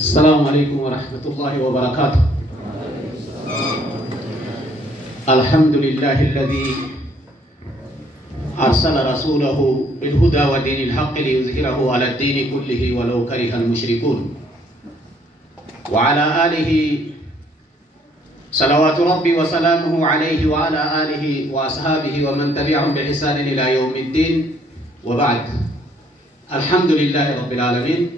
السلام عليكم ورحمة الله وبركاته. الحمد لله الذي أرسل رسوله بالهدى ودين الحق ليظهره على الدين كله ولو كره المشركون، وعلى آله صلوات ربي وسلامه عليه وعلى آله وأصحابه ومن تبعهم بإحسان إلى يوم الدين، وبعد. الحمد لله رب العالمين.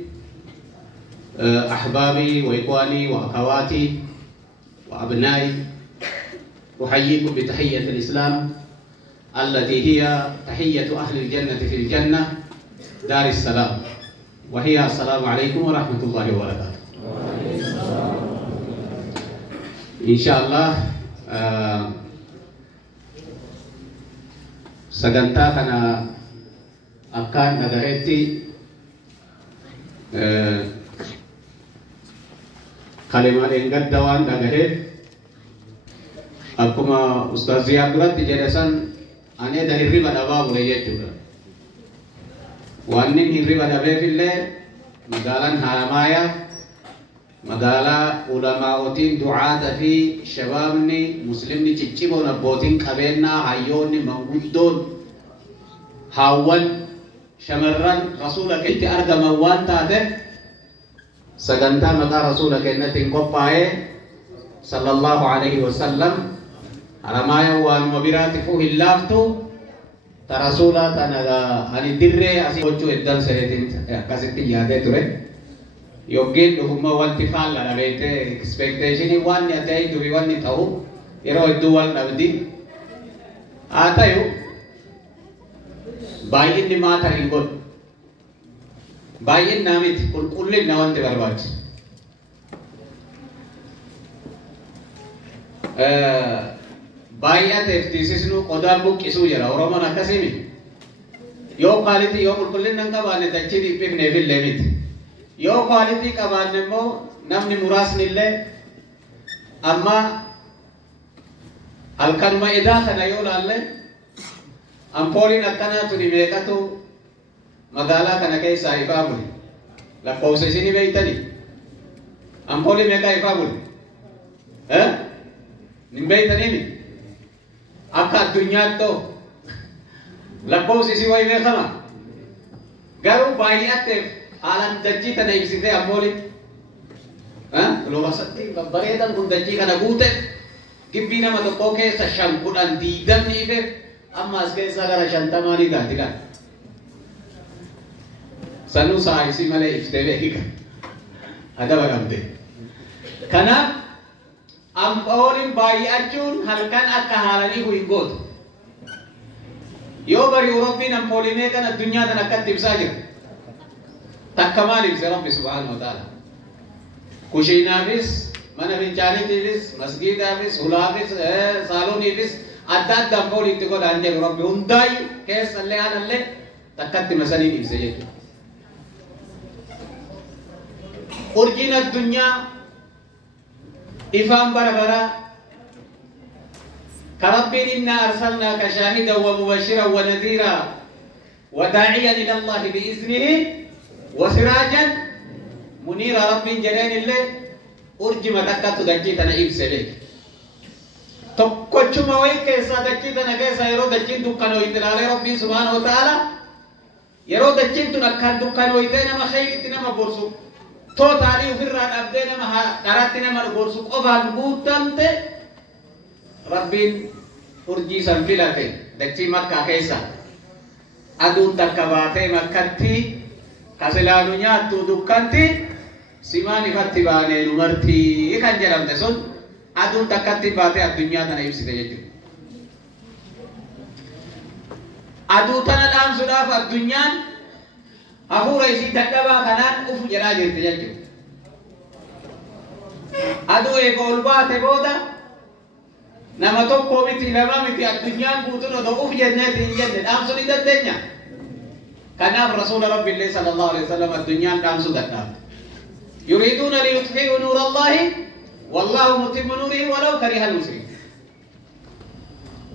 أحبابي وإخواني وأخواتي وأبنائي، أحييكم بتحية الإسلام التي هي تحية أهل الجنة في الجنة دار السلام، وهي السلام عليكم ورحمة الله وبركاته. إن شاء الله سجنتا كنا أكان نجارتي kalimat enggak dawan dagahe akuma Ustaz Ziyad durat dijadasan ane dari riba dawa mulai juga wanin riba dawa fille magalan haramaya magala ulama otin du'ata fi shababni muslimni ciccibo na botin kabenna hayoni manguddon hawan shamarran rasulaka itti argama wanta de saganta maka rasulullah kennatin qoppae sallallahu alaihi wasallam aramaya wa mabirati fuhi laftu ta rasula tanaga ani dirre asi ochu eddan seretin kasiti yade ture yoggen humma wantifal la bete expectation wan ya tay du wan ni tau ero duwal nabdi atayo bayin ni mata ringot bayin namit kullin nawan te barbat bayat eftisis nu qodam bu kisu jara oroma nakasimi yo quality yo kullin nanga bane tachiri pek nevil lemit yo quality ka bane mo namni muras nille amma alkan ma ida kana yo lalle ampolin akana tu ni mekatu magala kana kay sa ifamul la pause sini beitani ampoli meka ifamul nimbeitani ni akka dunya to la pause si way mekama garu bayate alam dajji tana ibsite ampoli lo wasati baredan kun dajji kana gute gibbina mato koke sa shankudan didan ni ife amma aske sagara shantamani datikan sanu saisi male iftele hika ada bagamde kana amporin bayi ajun halkan akka halani huingot yo bari urobin ampoline kana dunya tan akka tibsajir takkamali bi rabbi subhanahu wa ta'ala kushina bis mana bincani bis masjid bis hulabis salon bis adad dampoli to danje rabbi undai kes alle alalle takatti masani ibsajir urjina dunya ifam barabara karabbin inna arsalnaka shahidan wa mubashiran wa nadhira wa da'iyan ila Allah bi iznihi wa sirajan munira rabbin jalanille urjima takatu dajjitana ibsele tokkochuma way kesa dajjitana kesa yero dajjin dukkano itilale rabbi subhanahu wa ta'ala yero dajjin tunakkan dukkano itena ma khayritina ma borsu to tari ufirra abdena ma daratina ma gorsu qofan gutamte rabbin urji sanfilate dachi makka kaisa adun takabate makkatti kasilalunya tu dukkanti simani fatti bane lumarti kan jalamte sun adun takkatti bate adunya tana ibsite jechu adu tana dam sudaf adunyan afura isi dadaba kanan ufu jara jirte jechu adu e golbate boda nama tokko miti lama miti addunyan butuno do ufu jannati janne dam suni dadenya kana rasul rabbil sallallahu alaihi wasallam addunyan dam su dadab yuriduna li yutfi'u nur allah wallahu mutimmu nurihi walau kariha al muslimun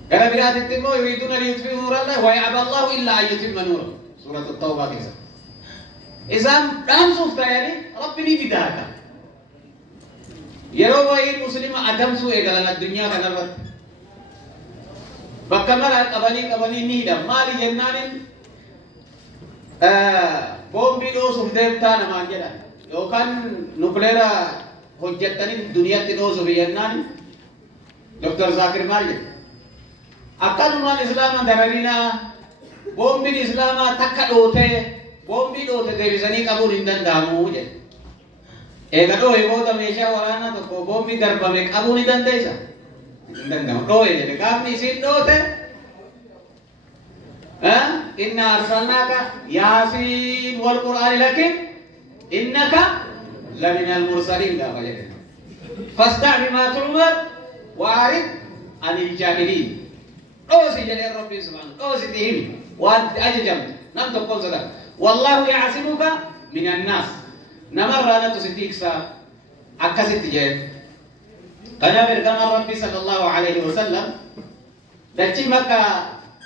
kana birat timmo yuriduna li yutfi'u nur allah wa ya'ba allah illa an yutimma nurahu surah at-taubah kisah Isam dam sufta yani Rabbi ni bidaka yeroo waa'ee muslima adamsuu eegalan addunyaa kanarratti bakka mara qabanii ni hidhan maali jennaanin boombii dhoosuuf deemtaa namaan jedhan yookaan nukleera hojjettanii duniyaatti dhoosuuf jennaan Dr. Zakir maal jedha akkanumaan islaama dararinaa boombiin islaamaa takka boombii dhoote deebisanii qabuun hin danda'amu jedha eega dhoohe booda meeshaa waraanaa tokko boombii darbame qabuu ni dandeessa hin danda'amu dhoohe jedhe gaafni isin dhoote inna arsalnaaka yaasiin wal qur'aani lakin innaka lamina al-mursaliin gaafa jedhe fasda' bimaa tu'mar wa'rid anil jaahiliin dhoosi jedhee rabbiin subhaanahu dhoositi himi waan ajajamte nam tokkoon sodaa wallahu ya'simuka min annaas namarraa natu si tiiksa akkasitti jedhe kanaaf ergamaan rabbii sallallahu alaihi wasallam dachii makka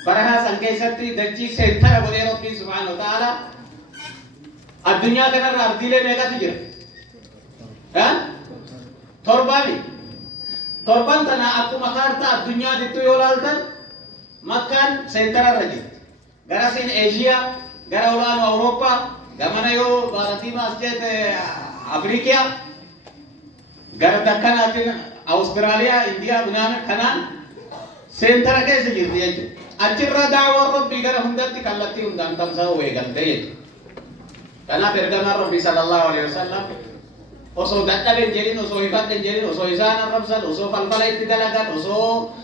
barahaa san keessatti dachii seentara godhee rabbiin subhaanahu wa ta'ala addunyaa kanarraa ardiilee meeqatu jira torban tana akkuma kaartaa addunyaatittu yoo laaltan makkaan seentararra jirti gara siin eeshiyaa gara olaanoo awurooppaa gamana yoo baaratiima as jeete afriikiyaa gara dakkanaatiin awustiraaliyaa indiyaa binaana kanaan seentara keessa jirti jechuudha achirra daawwan rabbii gara hundatti kallattii hundaan tamsa'uu eegaltee jechuudha kanaaf ergamaan rabbii sallallahu alaihi wasallam osoo dadhaben jedhin osoo hifadhen jedhin osoo isaan arrabsan osoo falfala itti dalagan osoo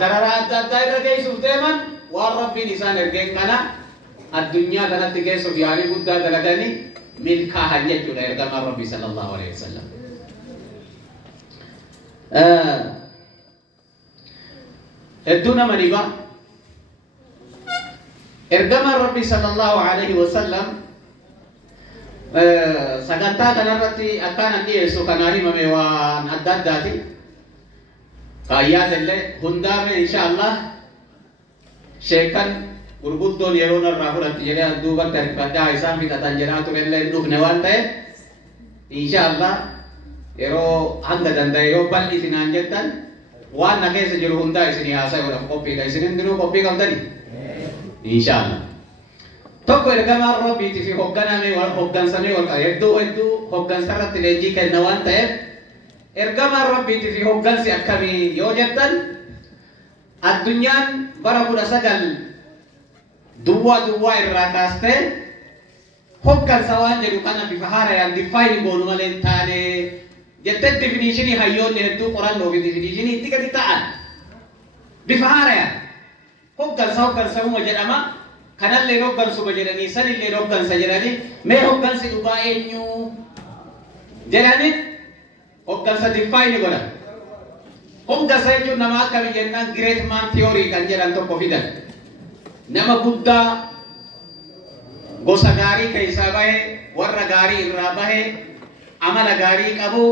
dararaa adda addaa irra geessuuf deeman waan rabbiin isaan ergeen kana addunyaa kanatti geessuuf yaalii guddaa dalaganii milkaahan jechuudha ergamaan rabbii sallallahu alaihi wasallam hedduu nama dhiba ergamaan rabbii sallallahu alaihi wasallam sagantaa kanarratti akkaanan dhiyeessu kanaan himame waan adda addaati kaayyaatellee hundaame inshaallah sheekan gurguddoon yeroo narraa fudhatti jedhee duubatti harkifadhaa isaan fixatan jedhaa turellee dhufne waan ta'eef inshaallah yeroo hanga danda'e yoo bal'isinaan jettan waan na keessa jiru hundaa isinii haasa'uudhaaf qophiidha isin hundinuu qophii qabdani inshaallah tokko ergamaan rabbiitii fi hooggansamee wal qabe hedduu hooggansarratti leenjii kenna waan ta'eef ergamaan rabbiitii fi hooggansi akkamii yoo jettan addunyaan bara 19 duwwaa irraa kaastee hooggansa waan jedhu kana bifa haarayaan diffaayin goonu malee hin taane jettee definiishinii hayyoonni hedduu qorannoo fi definiishinii itti gadi ta'an bifa haarayaan hooggansa jedhama kanallee hooggansuma jedhanii sanillee hooggansa jedhanii mee hooggansi dhugaa eenyu jedhanii hooggansa diffaayin godhan hooggansa jechuun nama akkami jennaan great man theory kan jedhan tokko fidan nama guddaa gosa gaarii keessaa bahe warra gaarii irraa bahe amala gaarii qabu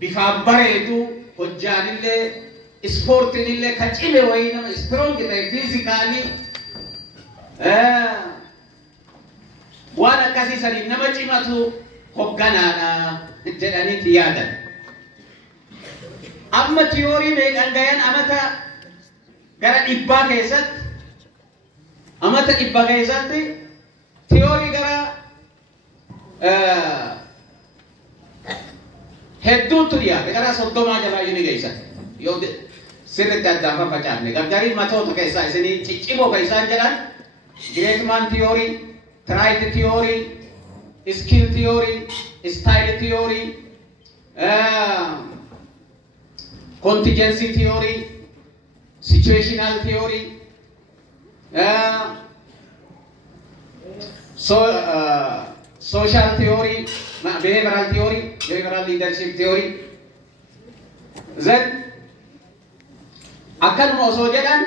bifaan bareedu hojjaanillee ispoortiinillee ka cime wayii nama strong ta'e fiizikaalii waan akkasii saniif nama cimatu hoogganaadha jedhaniiti yaadan amma tiyoorii meeqan gayan amata gara 100 keessatti amata 100 keessatti tiyoorii gara hedduutu dhiyaate gara 30 jalaa yuni geessan yoo sirritti addaan facaafne gargaarii matoota keessaa isinii ciccimoo keessaan jedhan great man theory, tried theory, skill theory, style theory, contingency theory, situational theory, social theory, behavioral leadership theory. Then akkanuma osoo jedhan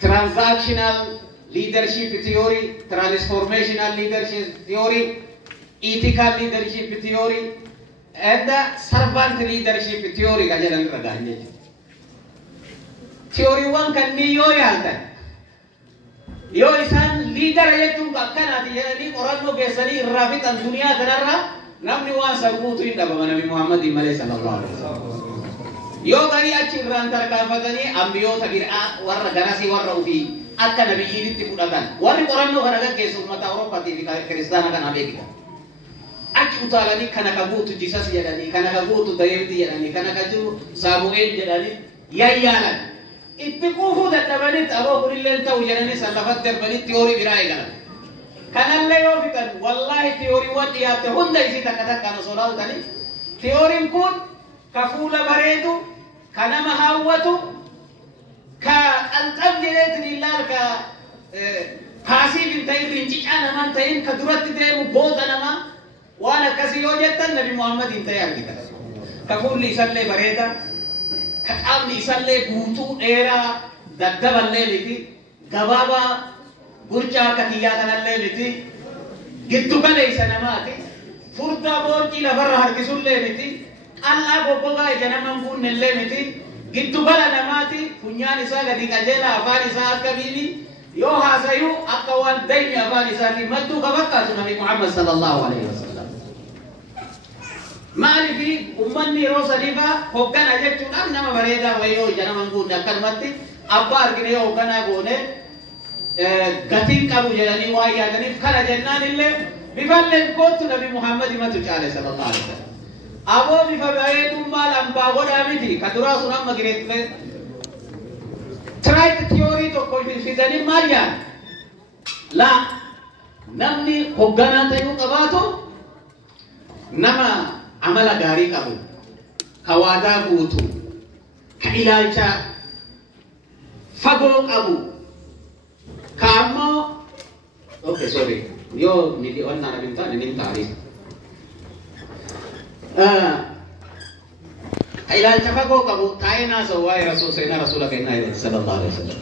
transactional leadership theory, transformational leadership theory, ethical leadership theory, and servant leadership theory kan jedhan irra gaanye. Theorywan kanneen yoo yaaltan yoo isaan liidara jechuun akkanaati jedhanii qorannoo keessanii irraa fixan duniyaa kanarraa namni waan sarbuutu hin dhabama nabi Muhammadin malee sallallahu alaihi wasallam. Yoo gari achirraan tarkaanfatanii ambiyoota bid'aa warra garasii warra ofii akka nabiyyiinitti fudhatan warri qorannoo kana gaggeessu uummata Awurooppaatii fi kiristaana kana beekan. Achi utaalanii kana ka guutu Jisas jedhanii kana ka guutu Dayeebdi jedhanii kana ka jiru Saamu'eel jedhanii yayyaalan. Itti quufuu dadhabanitti aboo kunilleen ta'u jedhanii sallafatti darbanii tiyoorii biraa eegalan. Kanallee yoo fixan wallahi tiyooriiwwan dhiyaatte hunda isii takka takkaan osoo laatanii tiyooriin kun ka fuula bareedu ka nama hawwatu ka qalxab jedheetin ilaal ka paasiif hin ta'in rincicaa namaan ta'in ka duratti deemu boota namaa waan akkasii yoo jettan nabi Muhammad hin ta'e argitan. Ka fuulli isallee bareeda ka qaamni isallee guutuu dheeraa daddaballee miti gabaabaa burjaa akka kiyyaa kanallee miti giddu galeessa namaati furdaa boorqii lafarra harkisullee miti qal'aa goggogaa ija naman kunnellee miti giddu gala namaati funyaan isaa gadi qajeela afaan isaa akka biimi yoo haasayuu akka waan dayni afaan isaatii madduu ka fakkaatu nabi Muhammad sallallahu alaihi wasallam. Maalifi ummanni yeroo sadiifaa hoggana jechuudhaan nama bareedaa wayii ija naman kunne akkanumatti abbaa argine yoo hogganaa goone gatiin qabu jedhanii waan yaadaniif kana jennaan illee bifalleen kootu nabi Muhammad himatu caale sallallahu alaihi wasallam. Aboo bifa bareedummaa lambaa godhaa miti ka duraa sun amma gireettee tiraayit tiyoorii tokko fidanii maal yaad laa namni hogganaa ta'uu qabaatu nama amala gaarii qabu ka waadaa guutu ka ilaalcha fagoo qabu kamu, oke sorry, yo ni di online minta ni. Ilal cafa ko kamu kaya na sa wai Rasul Sayyidina Rasulullah sallallahu alaihi wasallam.